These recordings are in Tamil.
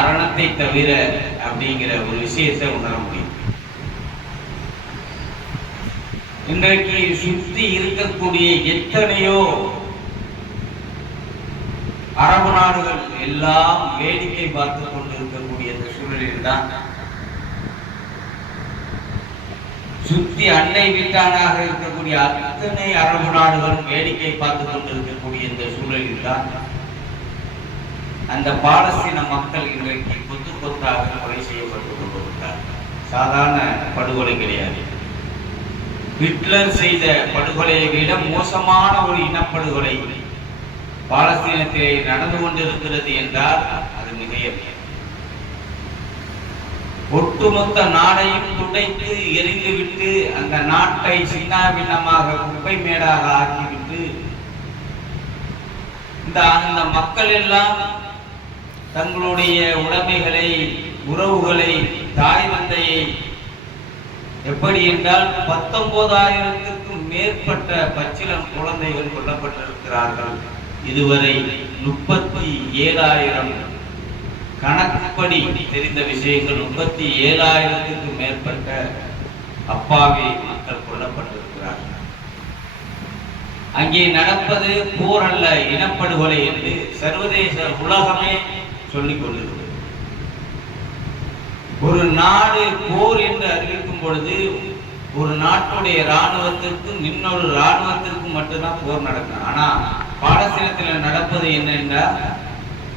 மரணத்தை தவிர அப்படிங்கிற ஒரு விஷயத்தை உணர முடியும். இன்றைக்கு சுத்தி இருக்கக்கூடிய எத்தனையோ அரபு நாடுகள் எல்லாம் வேடிக்கை பார்த்து கொண்டு இருக்கக்கூடிய இந்த சூழலில் தான் சுத்தி அண்டை வீட்டானாக இருக்கக்கூடிய அத்தனை அரபு நாடுகளும் வேடிக்கை பார்த்து கொண்டு இருக்கக்கூடிய இந்த சூழலில் தான் அந்த பாலஸ்தீன மக்கள் இன்றைக்கு கொத்து கொத்தாக கொலை செய்யப்பட்டு கொண்டிருக்கிறார் சாதாரண படுகொலை கிடையாது. ஹிட்லர் செய்த படுகொலையை விட மோசமான ஒரு இனப்படுகொலை பாலஸ்தீனத்திலே நடந்து கொண்டிருக்கிறது என்றால் அது மிகையல்ல ஒட்டுமொத்த நாடையும் துடைத்து எரிந்துவிட்டு அந்த நாட்டை சின்னாபின்னமாக குப்பை மேடாக ஆக்கிவிட்டு இந்த அந்த மக்கள் எல்லாம் தங்களுடைய உடைமைகளை உறவுகளை தாய் தந்தையை எப்படி என்றால் பத்தொன்பதாயிரத்துக்கும் மேற்பட்ட பச்சிலம் குழந்தைகள் கொல்லப்பட்டிருக்கிறார்கள். இதுவரை முப்பத்தி ஏழாயிரம் கணக்குப்படி தெரிந்த விஷயங்கள் முப்பத்தி ஏழாயிரத்துக்கும் மேற்பட்ட அப்பாவி மக்கள் கொல்லப்பட்டிருக்கிறார்கள். அங்கே நடப்பது போர் அல்ல இனப்படுகொலை என்று சர்வதேச உலகமே சொல்லிக் கொண்டிருக்கிறது ஒரு நாடு போர் என்று அறிவிக்கும் பொழுது ஒரு நாட்டுடைய இராணுவத்திற்கும் இன்னொரு இராணுவத்திற்கும் மட்டும்தான் போர் நடக்கும். ஆனா பாலஸ்தீனத்தில் நடப்பது என்னென்றால்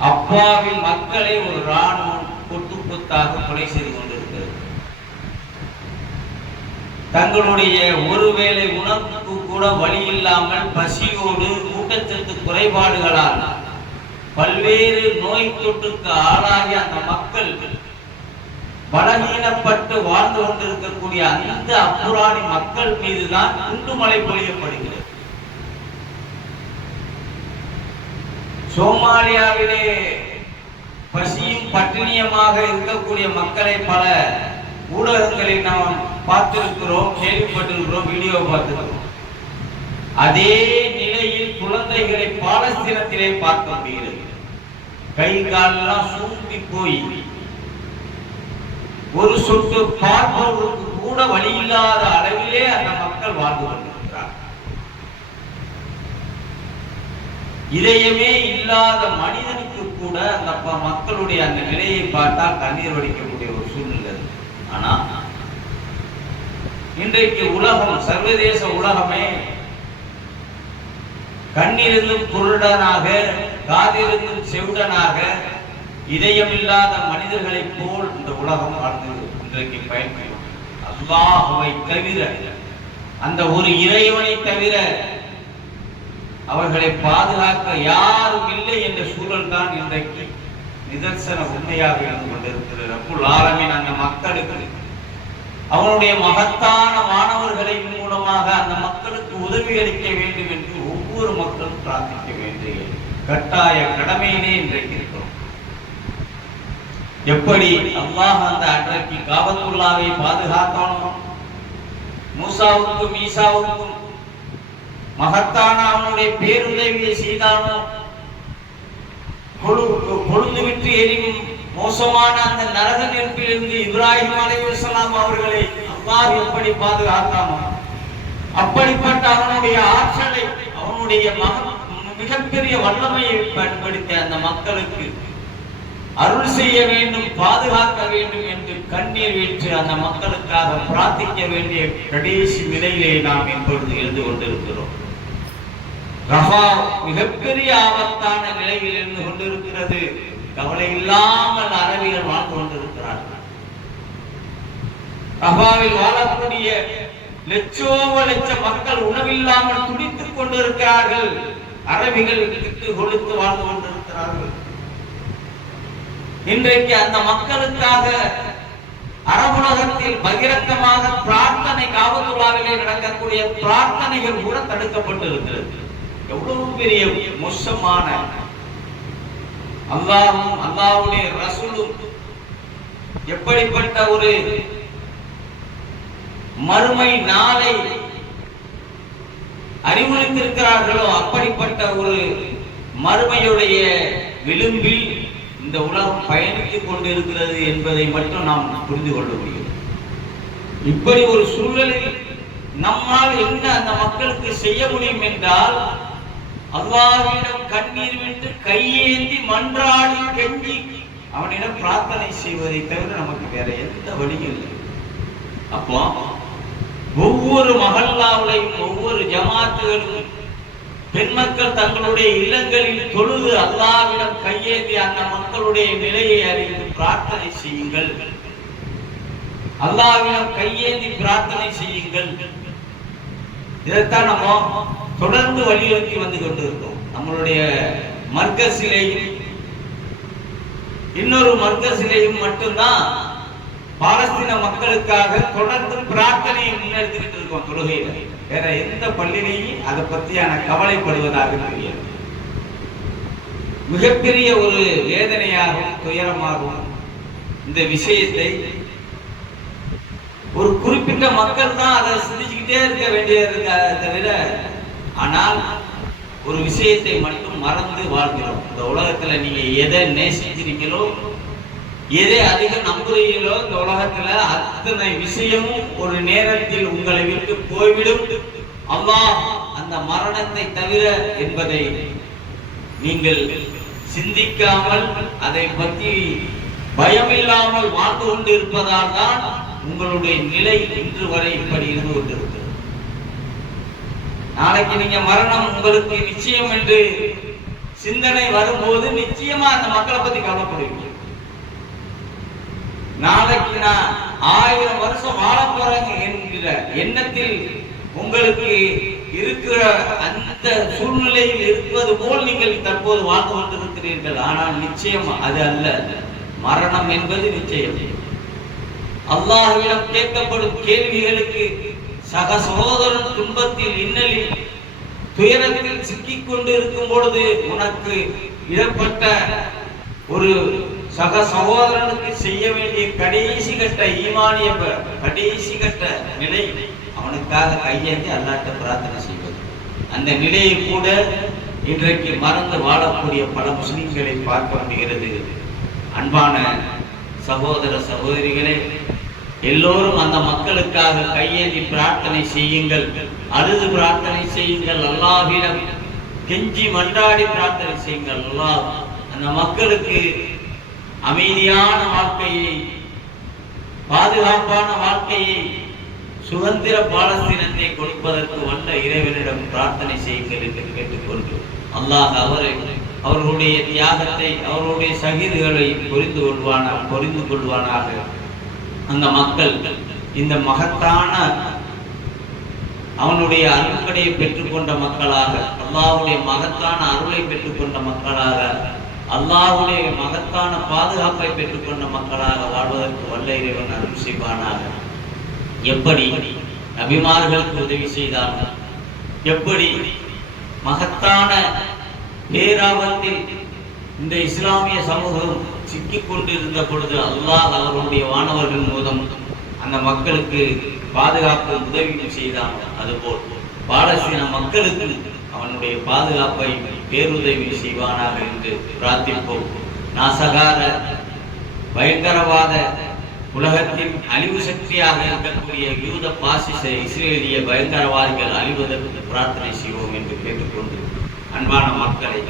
அப்பாவி மக்களை ஒரு இராணுவம் கொத்து கொத்தாக கொலை செய்து கொண்டிருக்கிறது. தங்களுடைய ஒருவேளை உணவுக்கு கூட வழி இல்லாமல் பசியோடு ஊட்டச்சத்து குறைபாடுகளால் பல்வேறு நோய் தொற்றுக்கு ஆளாகி அந்த மக்கள் பலகீனப்பட்டு வாழ்ந்து கொண்டிருக்கக்கூடிய அந்த அப்புராணி மக்கள் மீதுதான் குண்டுமலை பொழியப்படுகிறது. சோமாலியாவிலே பசியும் பட்டினியமாக இருக்கக்கூடிய மக்களை பல ஊடகங்களில் நாம் பார்த்திருக்கிறோம் கேள்விப்பட்டிருக்கிறோம் வீடியோ பார்த்திருக்கிறோம். அதே நிலையில் குழந்தைகளை பாலஸ்தீனத்திலே பார்க்க முடிகிறது. கை காலெல்லாம் சூம்பி போய் ஒரு சொட்டு பார்ப்பவர்களுக்கு கூட வழி இல்லாத அளவிலே அந்த மக்கள் வாழ்ந்து கொண்டிருக்கிறார் இதயமே இல்லாத மனிதனுக்கு கூட அந்த மக்களுடைய அந்த நிலையை பார்த்தால் கண்ணீர் வடிக்கக்கூடிய ஒரு சூழ்நிலை ஆனா இன்றைக்கு உலகம் சர்வதேச உலகமே கண்ணிலிருந்து குருடனாக காதிருந்தும் செவிடனாக இதயமில்லாத மனிதர்களைப் போல் இந்த உலகம் வாழ்ந்து இன்றைக்கு பயன்படும். அல்லாஹுவை தவிர அந்த ஒரு இறைவனை தவிர அவர்களை பாதுகாக்க யாரும் இல்லை என்ற சூழல் தான் இன்றைக்கு நிதர்சன உண்மையாக இருந்து கொண்டிருக்கிறது. அப்புள் ஆரம்பின் அந்த மக்களுக்கு அவனுடைய மகத்தான மாணவர்களின் மூலமாக அந்த மக்களுக்கு உதவி அளிக்க வேண்டும் என்று ஒவ்வொரு மக்களும் பிரார்த்திக்க வேண்டிய கட்டாய கடமையிலே இன்றைக்கு இருக்கிறோம். எப்படி அல்லாஹ் அந்த அன்றைக்கு காபத்துல்லாவை பாதுகாத்தானோ? மூசாவுக்கும் ஈசாவுக்கும் மகத்தான அவனுடைய பேருதவியை செய்தானோ? கொழுந்து விட்டு எரியும் மோசமான அந்த நரக நெருப்பிலிருந்து இப்ராஹிம் அலைவசலாம் அவர்களை அல்லாஹ் எப்படி பாதுகாத்தானோ? அப்படிப்பட்ட அவனுடைய ஆற்றலை அவனுடைய மகன் மிகப்பெரிய வல்லமையை பயன்படுத்தி அந்த மக்களுக்கு அருள் செய்ய வேண்டும் பாதுகாக்க வேண்டும் என்று கண்ணீர் வீற்று அந்த மக்களுக்காக பிரார்த்திக்க வேண்டிய கடைசி நிலையிலே நாம் இப்பொழுது இருந்து கொண்டிருக்கிறோம். ரஃபா மிகப்பெரிய ஆபத்தான நிலையில் இருந்து கொண்டிருக்கிறது. கவலை இல்லாமல் அரபிகள் வாழ்ந்து கொண்டிருக்கிறார்கள். ரஃபாவில் வாழக்கூடிய லட்சோப லட்ச மக்கள் உணவில்லாமல் துடித்துக் கொண்டிருக்கிறார்கள். அரபிகள் விட்டு கொழுத்து வாழ்ந்து கொண்டிருக்கிறார்கள். இன்றைக்கு அந்த மக்களுக்காக அரபுலகத்தில் பகிரங்கமாக பிரார்த்தனை காவத்துள்ளாவிலே நடக்கக்கூடிய பிரார்த்தனைகள் கூட தடுக்கப்பட்டு இருக்கிறது எவ்வளவு பெரிய மோசமான அல்லாவும் அல்லாவுடைய ரசூலும் எப்படிப்பட்ட ஒரு மறுமை நாளை அறிவுறுத்திருக்கிறார்களோ அப்படிப்பட்ட ஒரு மறுமையுடைய விளிம்பில் இந்த உலகம் பயணித்துக் கொண்டிருக்கிறது என்பதை மட்டும் நாம் புரிந்து கொள்ள முடியும். இப்படி ஒரு சூழலில் நம்மால் என்ன அந்த மக்களுக்கு செய்ய முடியும் என்றால் அல்லாவிடம் கண்ணீர் விட்டு கையேந்தி மன்றாடி கெஞ்சி அவனிடம் பிரார்த்தனை செய்வதை தவிர நமக்கு வேற எந்த வழியும் இல்லை. அப்போ ஒவ்வொரு மகல்லாவிலையும் ஒவ்வொரு ஜமாத்துகளும் பெண் மக்கள் தங்களுடைய இல்லங்களில் தொழுது அல்லாவிடம் கையேந்தி அந்த மக்களுடைய நிலையை அறிந்து பிரார்த்தனை செய்யுங்கள். அல்லாவிடம் கையேந்தி பிரார்த்தனை செய்யுங்கள். இதைத்தான் நம்ம தொடர்ந்து வலியுறுத்தி வந்து கொண்டிருக்கோம் நம்மளுடைய மர்க்க மர்க்கசிலையும் இன்னொரு மர்க்க சிலையும் மட்டும்தான் பாலஸ்தீன மக்களுக்காக தொடர்ந்து பிரார்த்தனையை முன்னெடுத்துக்கிட்டு இருக்கோம் தொழுகையில. வேற எந்த பள்ளியிலையும் அதை பத்தியான கவலைப்படுவதாக தெரியாது. மிகப்பெரிய ஒரு வேதனையாகவும் துயரமாகவும் இந்த விஷயத்தை ஒரு குறிப்பிட்ட மக்கள் தான் அதை சிந்திச்சுக்கிட்டே இருக்க வேண்டியது தவிர ஆனால் ஒரு விஷயத்தை மட்டும் மறந்து வாழ்கிறோம். இந்த உலகத்துல நீங்க எதை நேசிக்கிறீங்களோ எதை அதிகம் நம்புறீங்களோ இந்த உலகத்துல அத்தனை விஷயமும் ஒரு நேரத்தில் உங்களை விட்டு போய்விடும். அல்லாஹ் அந்த மரணத்தை தவிர என்பதை நீங்கள் சிந்திக்காமல் அதை பற்றி பயமில்லாமல் வாழ்ந்து கொண்டு இருப்பதால் தான் உங்களுடைய நிலை இன்று வரை இப்படி இருந்து கொண்டிருக்கிறது. நாளைக்கு நீங்க மரணம் உங்களுக்கு நிச்சயம் என்று சிந்தனை வரும்போது நிச்சயமா அந்த மக்களை பத்தி கவலைப்படுவீங்க. நாளைக்கு நான் ஆயிரம் வருஷம் வாழ போறேங்க என்கிற எண்ணத்தில் உங்களுக்கு இருக்கிற அந்த சூழ்நிலையில் இருப்பது போல் நீங்கள் தற்போது வாழ்ந்து கொண்டிருக்கிறீர்கள். ஆனால் நிச்சயம் அது அல்ல. மரணம் என்பது நிச்சயம். அல்லாஹ்விடம் கேட்கப்படும் கேள்விகளுக்கு சக சகோதரன் துன்பத்தில் இன்னலில் துயரத்தில் சிக்கிக் கொண்டு இருக்கும் பொழுது உனக்கு இடப்பட்ட ஒரு சக சகோதரனுக்கு செய்ய வேண்டிய கடைசி கட்ட ஈமானிய ப- கடைசி கட்ட நிலை அவனுக்காக கையேந்தி அல்லாட்ட பிரார்த்தனை செய்வது. அந்த நிலையை கூட இன்றைக்கு மறந்து வாழக்கூடிய பல முஸ்லிம்களை பார்க்க முடிகிறது. அன்பான சகோதர சகோதரிகளே எல்லோரும் அந்த மக்களுக்காக கையேந்தி பிரார்த்தனை செய்யுங்கள். அழுது பிரார்த்தனை செய்யுங்கள். அல்லாவிடம் கெஞ்சி மன்றாடி பிரார்த்தனை செய்யுங்கள். அல்லாஹ் அந்த மக்களுக்கு அமைதியான வாழ்க்கையை பாதுகாப்பான வாழ்க்கையை சுதந்திர பாலஸ்தீனத்தை கொடுப்பதற்கு வல்ல இறைவனிடம் பிரார்த்தனை செய்யுங்கள் என்று கேட்டுக்கொண்டு அல்லாஹ் அவரை அவர்களுடைய தியாகத்தை அவர்களுடைய சகிதுகளை புரிந்து கொள்வான புரிந்து கொள்வானாக. அந்த மக்கள் இந்த மகத்தான அவனுடைய அருள்கடையை பெற்றுக்கொண்ட மக்களாக அல்லாவுடைய மகத்தான அருளை பெற்றுக்கொண்ட மக்களாக அல்லாஹுடைய மகத்தான பாதுகாப்பை பெற்றுக்கொண்ட மக்களாக வாழ்வதற்கு வல்ல இறைவன் அருள் செய்வானாக. எப்படி நபிமார்களுக்கு உதவி செய்தார்கள் எப்படி மகத்தான பேராபத்தில் இந்த இஸ்லாமிய சமூகம் சிக்கிக் கொண்டிருந்த பொழுது அல்லாஹ் அவருடைய வானவர்கள் மூலம் அந்த மக்களுக்கு பாதுகாப்பு உதவியும் செய்தான். அதுபோல் பாலஸ்தீன மக்களுக்கு அவனுடைய பாதுகாப்பை பேருதவி செய்வானாக என்று பிரார்த்திப்போம். நாசகார பயங்கரவாத உலகத்தின் அழிவு சக்தியாக இருக்கக்கூடிய யூத பாசிச இஸ்ரேலிய பயங்கரவாதிகள் அழிவதற்கு பிரார்த்தனை செய்வோம் என்று கேட்டுக்கொண்டு அன்பான மக்களை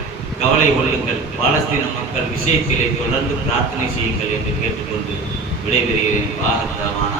கவலை கொள்ளுங்கள். பாலஸ்தீன மக்கள் விஷயத்திலே தொடர்ந்து பிரார்த்தனை செய்யுங்கள் என்று கேட்டுக்கொண்டு விடைபெறுகிறேன். வாகத்தாமான